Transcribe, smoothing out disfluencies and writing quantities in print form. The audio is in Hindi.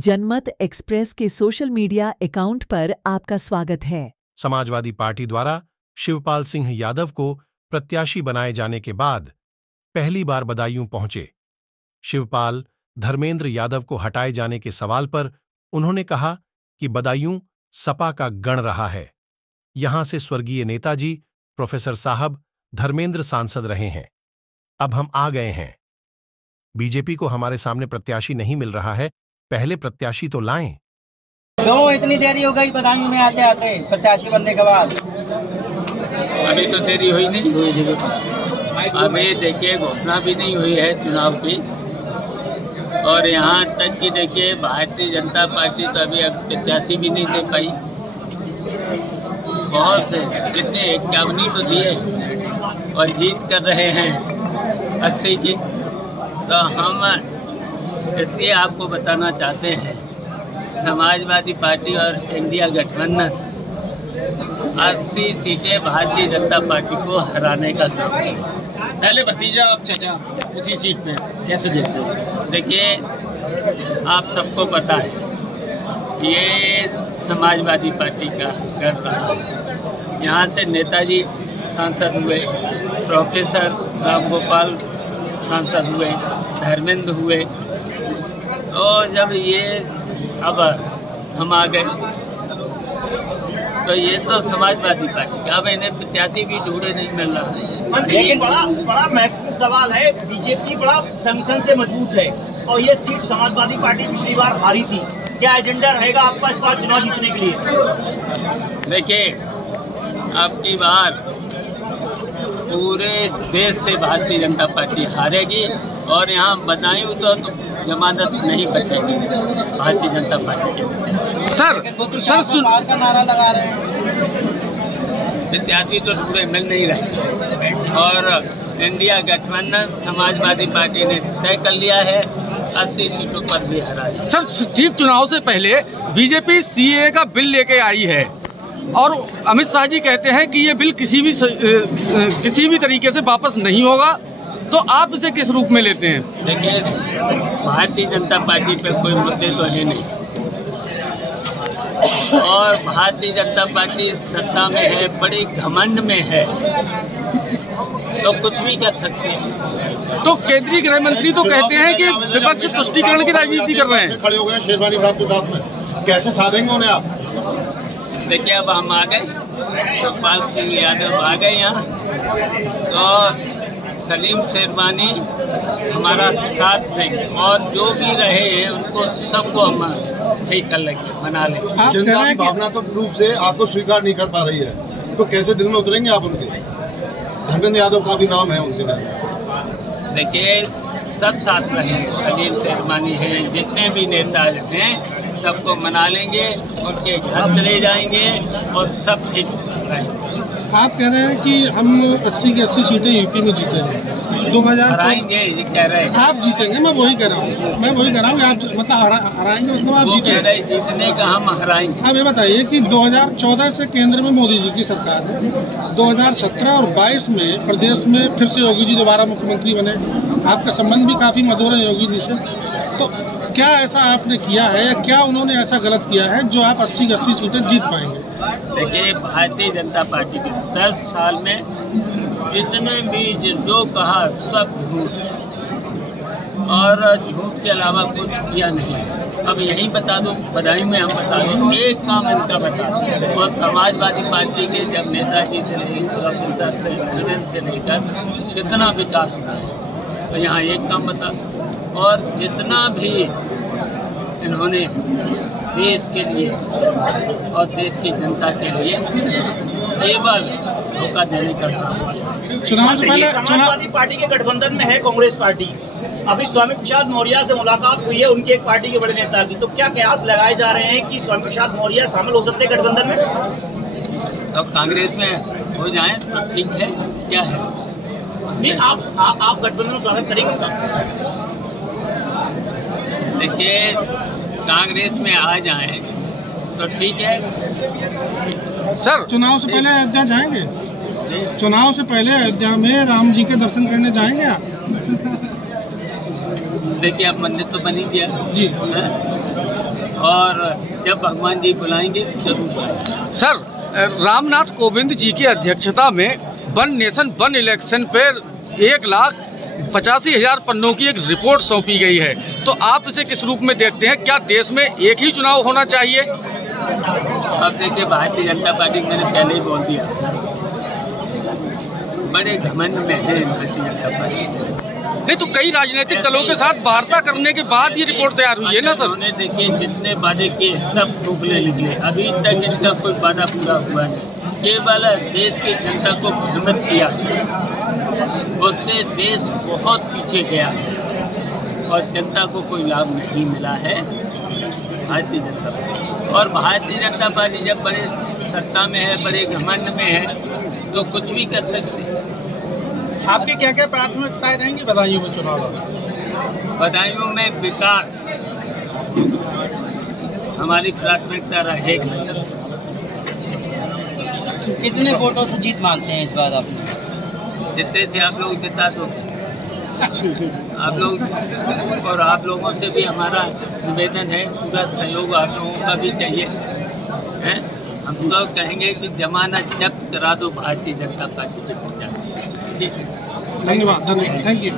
जनमत एक्सप्रेस के सोशल मीडिया अकाउंट पर आपका स्वागत है। समाजवादी पार्टी द्वारा शिवपाल सिंह यादव को प्रत्याशी बनाए जाने के बाद पहली बार बदायूं पहुंचे। शिवपाल धर्मेंद्र यादव को हटाए जाने के सवाल पर उन्होंने कहा कि बदायूं सपा का गण रहा है। यहां से स्वर्गीय नेताजी प्रोफेसर साहब धर्मेंद्र सांसद रहे हैं। अब हम आ गए हैं। बीजेपी को हमारे सामने प्रत्याशी नहीं मिल रहा है, पहले प्रत्याशी तो लाएं। क्यों इतनी देरी हो गई बदायूं में आते आते प्रत्याशी बनने के बाद? अभी तो देरी हुई नहीं। अभी देखिए घोषणा भी नहीं हुई है चुनाव की, और यहाँ तक कि देखिए भारतीय जनता पार्टी तो अभी प्रत्याशी भी नहीं दे पाई। बहुत से जितने 51 तो दिए और जीत कर रहे हैं 80 की। तो हम इसलिए आपको बताना चाहते हैं, समाजवादी पार्टी और इंडिया गठबंधन 80 सीटें भारतीय जनता पार्टी को हराने का काम है। पहले भतीजा अब चचा उसी सीट पे कैसे देखते हैं? देखिए आप सबको पता है ये समाजवादी पार्टी का गढ़ रहा है। यहाँ से नेताजी सांसद हुए, प्रोफेसर रामगोपाल सांसद हुए, धर्मेंद्र हुए, तो जब ये अब हम आ गए तो ये तो समाजवादी पार्टी का, अब इन्हें प्रत्याशी भी ढूंढे नहीं मिल रहा। लेकिन बड़ा महत्वपूर्ण सवाल है, बीजेपी बड़ा संगठन से मजबूत है और ये सीट समाजवादी पार्टी पिछली बार हारी थी। क्या एजेंडा रहेगा आपका इस बार चुनाव जीतने के लिए? देखिए आपकी बार पूरे देश से भारतीय जनता पार्टी हारेगी और यहाँ बदायूं तो जमानत नहीं बचेगी भारतीय जनता पार्टी के। सर चुनाव का नारा लगा रहे हैं, प्रत्याशी तो ढूंढे मिल नहीं रहे, और इंडिया गठबंधन समाजवादी पार्टी ने तय कर लिया है 80 सीटों पर भी हरा है। सर चीफ चुनाव से पहले बीजेपी सीएए का बिल लेके आई है और अमित शाह जी कहते हैं कि ये बिल किसी भी तरीके से वापस नहीं होगा, तो आप इसे किस रूप में लेते हैं? देखिए भारतीय जनता पार्टी पे कोई मुद्दे तो है नहीं, और भारतीय जनता पार्टी सत्ता में है, बड़ी घमंड में है, तो कुछ भी कर सकते हैं। तो केंद्रीय गृह मंत्री तो कहते हैं कि विपक्ष तुष्टीकरण की राजनीति कर रहे हैं। खड़े हो गए शेरवानी साहब के साथ में, कैसे साधेंगे उन्हें आप? देखिए अब हम आ गए, शिवपाल सिंह यादव आ गए यहाँ, तो सलीम शेरवानी हमारा साथ देंगे और जो भी रहे हैं उनको सबको हम ठीक कर लेंगे, मना लेंगे। जनता की भावनात्मक रूप से आपको स्वीकार नहीं कर पा रही है, तो कैसे दिल में उतरेंगे आप उनके? धर्मेंद्र यादव का भी नाम है उनके नाम। देखिए सब साथ रहे, सलीम शेरवानी हैं, जितने भी नेता हैं सबको मना लेंगे, उनके घर चले जाएंगे और सब ठीक रहेंगे। आप कह रहे हैं कि हम 80 की 80 सीटें यूपी में जीतेंगे, 2000 हराएंगे, ये कह रहे हैं। आप जीतेंगे, मैं वही कह रहा हूँ कि आप मतलब हराएंगे, मतलब आप जीतेंगे। जीतने का हम हराएंगे। आप ये बताइए कि 2014 से केंद्र में मोदी जी की सरकार है, 2017 और 22 में प्रदेश में फिर से योगी जी दोबारा मुख्यमंत्री बने, आपका संबंध भी काफी मधुर है योगी जी से, तो क्या ऐसा आपने किया है या क्या उन्होंने ऐसा गलत किया है जो आप 80 की 80 सीटें जीत पाएंगे? देखिए भारतीय जनता पार्टी के 10 साल में जितने भी जो कहा सब झूठ, और झूठ के अलावा कुछ किया नहीं। अब यही बता दूं, बदायूं में हम बता दूं, एक काम इनका बता दूं, और समाजवादी पार्टी के जब नेताजी से लेकर से प्रेसिडेंट से लेकर कितना विकास हुआ, तो यहाँ एक काम बता, और जितना भी इन्होंने देश के लिए और देश की जनता के लिए केवल धोखा देने का काम। चुनाव से पहले समाजवादी पार्टी के गठबंधन में है कांग्रेस पार्टी, अभी स्वामी प्रसाद मौर्य से मुलाकात हुई है उनके एक पार्टी के बड़े नेता की, तो क्या कयास लगाए जा रहे हैं कि स्वामी प्रसाद मौर्य शामिल हो सकते हैं गठबंधन में? तो कांग्रेस में हो जाए तो ठीक है, क्या है नहीं, आप गठबंधन में स्वागत करेंगे? देखिए कांग्रेस में आ जाएं तो ठीक है। सर चुनाव से पहले अयोध्या जाएंगे? चुनाव से पहले अयोध्या में राम जी के दर्शन करने जाएंगे आप? देखिए अब मंदिर तो बन ही गया जी, जब भगवान जी बुलाएंगे जरूर आएंगे। सर, रामनाथ कोविंद जी की अध्यक्षता में वन नेशन वन इलेक्शन पर 1,85,000 पन्नों की एक रिपोर्ट सौंपी गई है, तो आप इसे किस रूप में देखते हैं? क्या देश में एक ही चुनाव होना चाहिए? अब देखिए, भारतीय जनता पार्टी, मैंने पहले ही बोल दिया, बड़े घमंड में है भारतीय जनता पार्टी। नहीं तो कई राजनीतिक दलों के साथ वार्ता करने के बाद ये रिपोर्ट तैयार हुई है ना सर? उन्होंने देखिए जितने वादे किए सब ठुकरे निकले, अभी तक इनका कोई वादा पूरा हुआ नहीं। केवल देश की जनता को भ्रमित किया, उससे देश बहुत पीछे गया और जनता को कोई लाभ नहीं मिला है भारतीय जनता पार्टी। और भारतीय जनता पार्टी जब बड़े सत्ता में है, बड़े घमंड में है, तो कुछ भी कर सकते हैं। आपकी क्या क्या प्राथमिकताएं रहेंगी बदायूं में चुनाव? बदायूं में विकास हमारी प्राथमिकता रहेगी। कितने वोटों से जीत मानते हैं इस बार आपने? जितने से आप लोग जिता दो, आप लोग और आप लोगों से भी हमारा निवेदन है, पूरा सहयोग आप लोगों का भी चाहिए है। हम तो कहेंगे कि जमानत जब्त करा दो भारतीय जनता पार्टी के प्रत्याशी। धन्यवाद, थैंक यू।